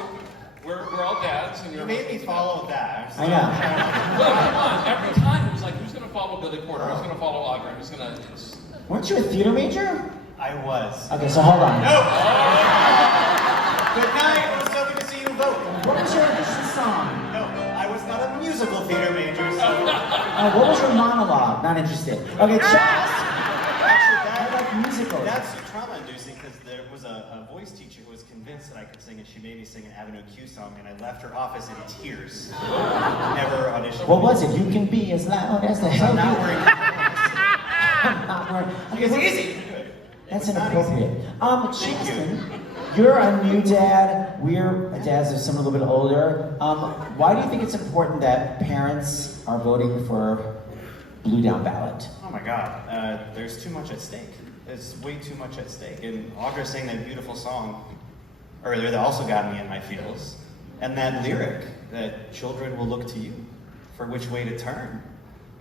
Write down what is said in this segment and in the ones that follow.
So we're all dads, and You made me follow that. I know. Well, come on. Every time it was like, who's going to follow Billy Porter? Who's going to follow Audrey? Who's going to? Weren't you a theater major? I was. Okay, so hold on. No! Good night, I was hoping to see you vote. What was your audition song? No, I was not a musical theater major, so... What was your monologue? Not interested. Okay, Chas. Actually, I like musicals. that's trauma-inducing, because there was a voice teacher who was convinced that I could sing, and she made me sing an Avenue Q song, and I left her office in tears. Never auditioned. What was it? You can be as loud as the hell I'm not you- wearing I'm not wearing... Okay, It's what- easy. That's It's not inappropriate. Thank Chasten, you're a new dad. We're dads of someone a little bit older. Why do you think it's important that parents are voting for blue down ballot? Oh my God, there's too much at stake. There's way too much at stake. And Audra sang that beautiful song earlier that also got me in my feels. And that lyric, that children will look to you for which way to turn,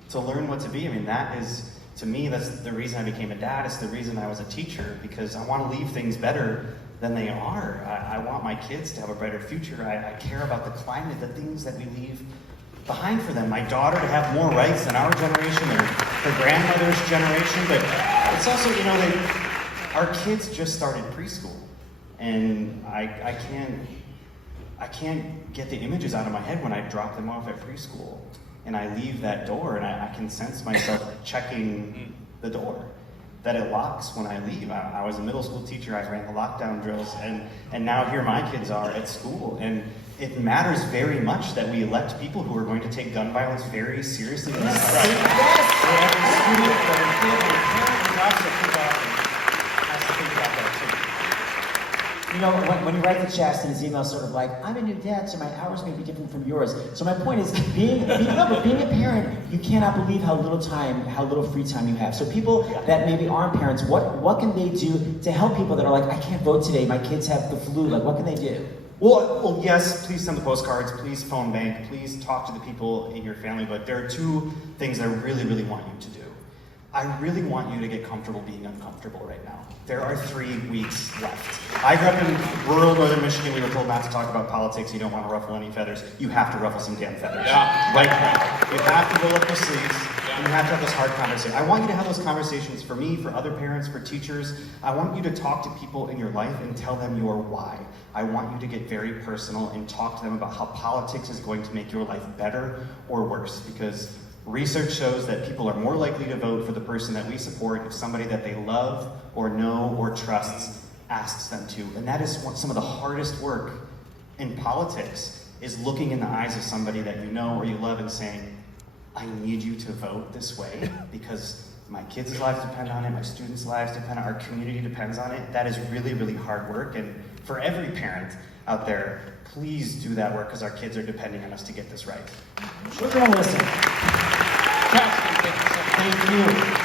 to learn what to be. I mean, that is, to me, that's the reason I became a dad. It's the reason I was a teacher, because I want to leave things better than they are. I want my kids to have a brighter future. I care about the climate, the things that we leave behind for them. My daughter to have more rights than our generation or her grandmother's generation, but it's also, you know, our kids just started preschool, and I can't get the images out of my head when I drop them off at preschool and I leave that door, and I can sense myself checking the door, that it locks when I leave. I was a middle school teacher, I ran the lockdown drills, and now here my kids are at school, and it matters very much that we elect people who are going to take gun violence very seriously. Yes. You know, when you write to Chasten, his email's sort of like, I'm a new dad, so my hours may be different from yours. So my point is, being a parent, you cannot believe how little free time you have. So people that maybe aren't parents, what can they do to help people that are like, I can't vote today, my kids have the flu, like what can they do? Well, yes, please send the postcards, please phone bank, please talk to the people in your family, but there are two things I really, really want you to do. I really want you to get comfortable being uncomfortable right now. There are 3 weeks left. I grew up in rural northern Michigan. We were told not to talk about politics. You don't want to ruffle any feathers. You have to ruffle some damn feathers. Yeah. Right now. You have to roll up your sleeves. And you have to have this hard conversation. I want you to have those conversations for me, for other parents, for teachers. I want you to talk to people in your life and tell them your why. I want you to get very personal and talk to them about how politics is going to make your life better or worse, because research shows that people are more likely to vote for the person that we support if somebody that they love or know or trusts asks them to. And that is some of the hardest work in politics, is looking in the eyes of somebody that you know or you love and saying, I need you to vote this way because my kids' lives depend on it, my students' lives depend on it, our community depends on it. That is really, really hard work. And for every parent out there, please do that work, because our kids are depending on us to get this right. We're going to listen. Chasten, thank you so much. Thank you.